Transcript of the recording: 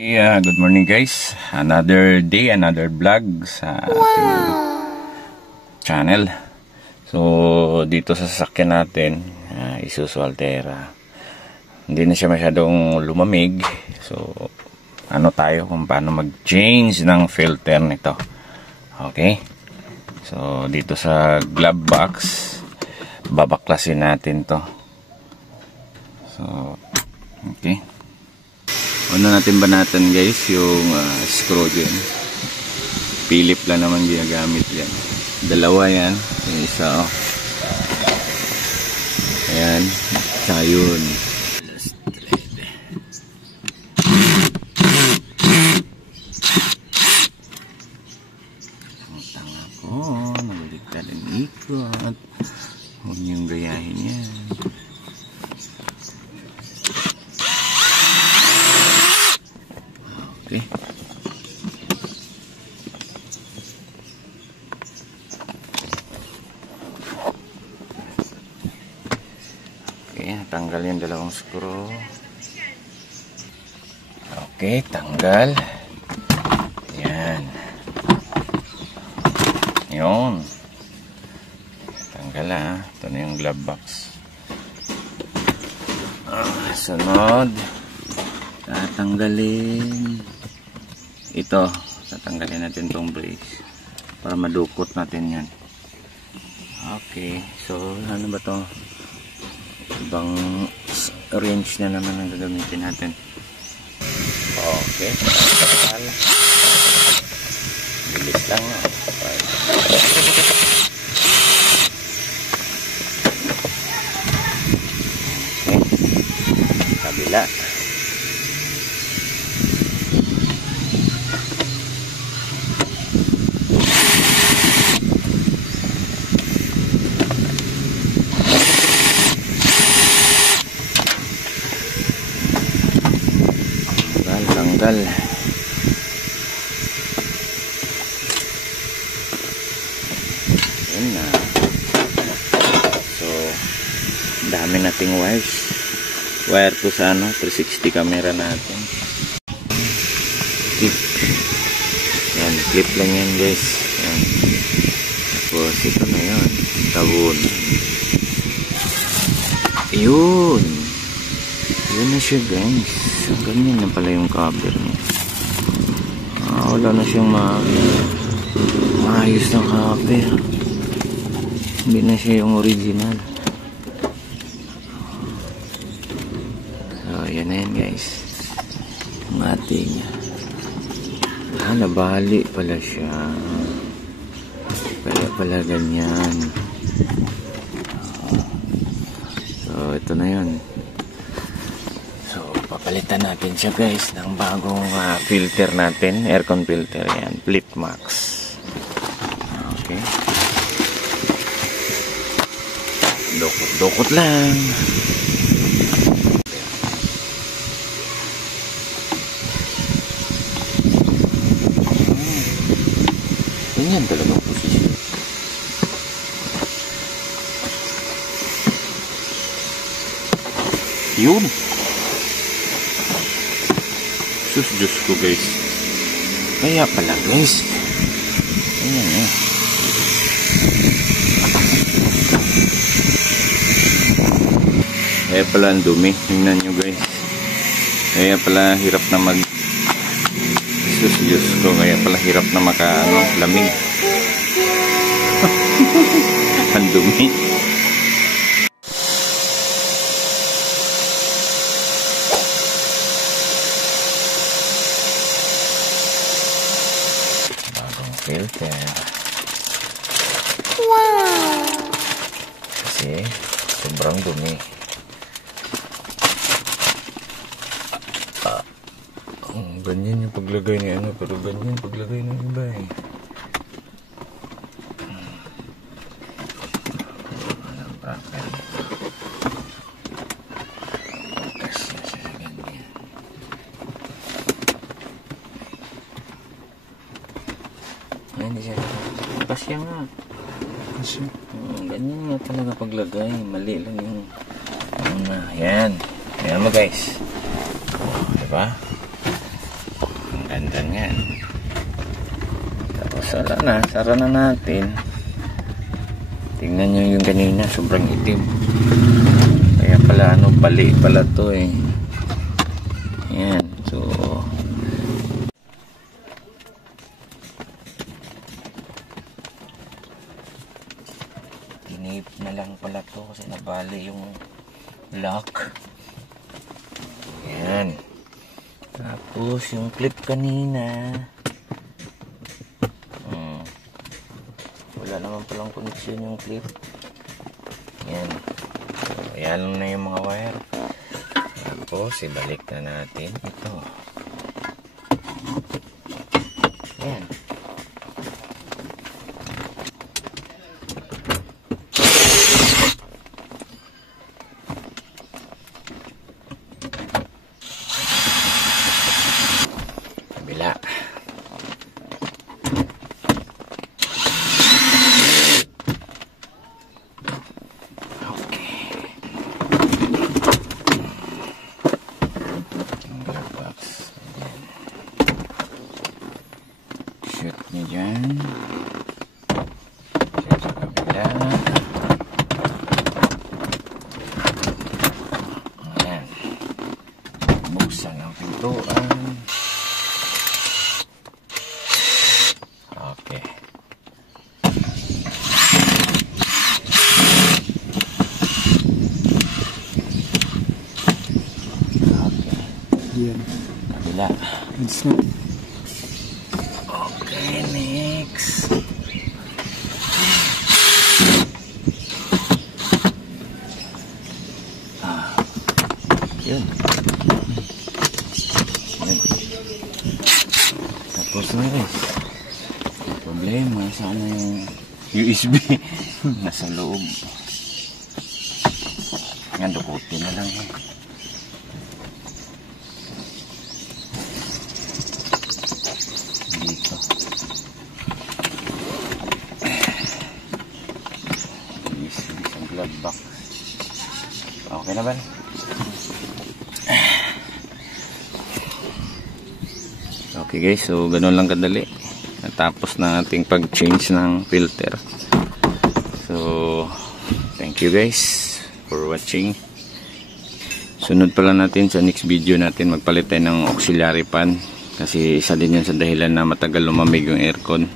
Yeah, good morning guys. Another day, another vlog sa ating channel. So, dito sa sasakyan natin, Isuzu Altera. Hindi na siya masyadong lumamig. So, ano tayo kung paano mag-change ng filter nito. Okay? So, dito sa glove box, babaklasin natin to. So, okay. Una natin banatan guys yung screw dyan. Philip lang naman ginagamit yan. Dalawa yan. Yung isa oh. Ayan. Tsaka yun. Ang tanga ko. Nabaliktad ang ikot. Huwag niyong gayahin yan. Okay. Okay, tanggal yung dalawang screw. Okay, tanggal. Yan. Yun. Tanggal ito na yung glove box. Sunod. Tatanggalin ito, tatanggalin natin tong brace para madukot natin yan. Okay, so ano ba to? Ibang wrench na naman ang gagamitin natin. Okay, bilis lang okay, kabila. Tanggal. Ayan na. So, dami nating wires. Wire to sa 360 camera natin. Clip. Yan, clip lang yan guys. Yan. Tapos ito na yun. Tabon. Yun. Yun na siya guys. Ganyan na pala yung cover niya. Wala na siyang maayos na cover. Hindi na siya yung original. So, yan na yan guys. Ang ating nabali pala siya. Kaya pala ganyan. So, ito na yun. Papalitan natin siya guys ng bagong filter natin, aircon filter yan, Flipmax. Okay. Dukot lang. Ganyan talaga ang posisyon. Yun. Diyos ko guys. Kaya pala guys. Ayan eh. Kaya pala ang dumi. Tingnan nyo guys. Kaya pala hirap na Diyos ko. Kaya pala hirap na lamig. Ang dumi. Filter. Wow! Kasi sobrang dumi. Ganyan yung paglagay ni pero ganyan yung paglagay ng iba eh. Anong bakal? Kasi siya ganyan. Hindi siya. Kasya nga. Kasya. Ganyan nga talaga paglagay. Mali lang yung Ayan. Ayan mo guys. Diba? Ganda nga. Tapos sara na natin. Tingnan nyo yung kanina, sobrang itim. Kaya pala bali pala to eh. Ayan, so tinip na lang pala to kasi nabali yung lock. Ayan. Tapos yung clip kanina, wala naman palang connection yung clip. Ayan. So, ayan lang na yung mga wire. Tapos ibalik na natin ito. Ayan. Kabila. Shoot nyo dyan. Shoot sa kabila. Ayan. Buksan ang pintuan. Okay. Okay. Yan. Kabila. It's not. Okay, next. Yun. Tapos na guys. Problema, sana yung USB nasa loob. Nga, dukutin na lang eh. Dito. Isang glove box. Okay na ba? Okay guys, so ganun lang kadali. Natapos na ating pag-change ng filter. So, thank you guys for watching. Sunod pala natin sa next video natin magpalit tayo ng auxiliary fan. Kasi isa din yan sa dahilan na matagal lumamig yung aircon.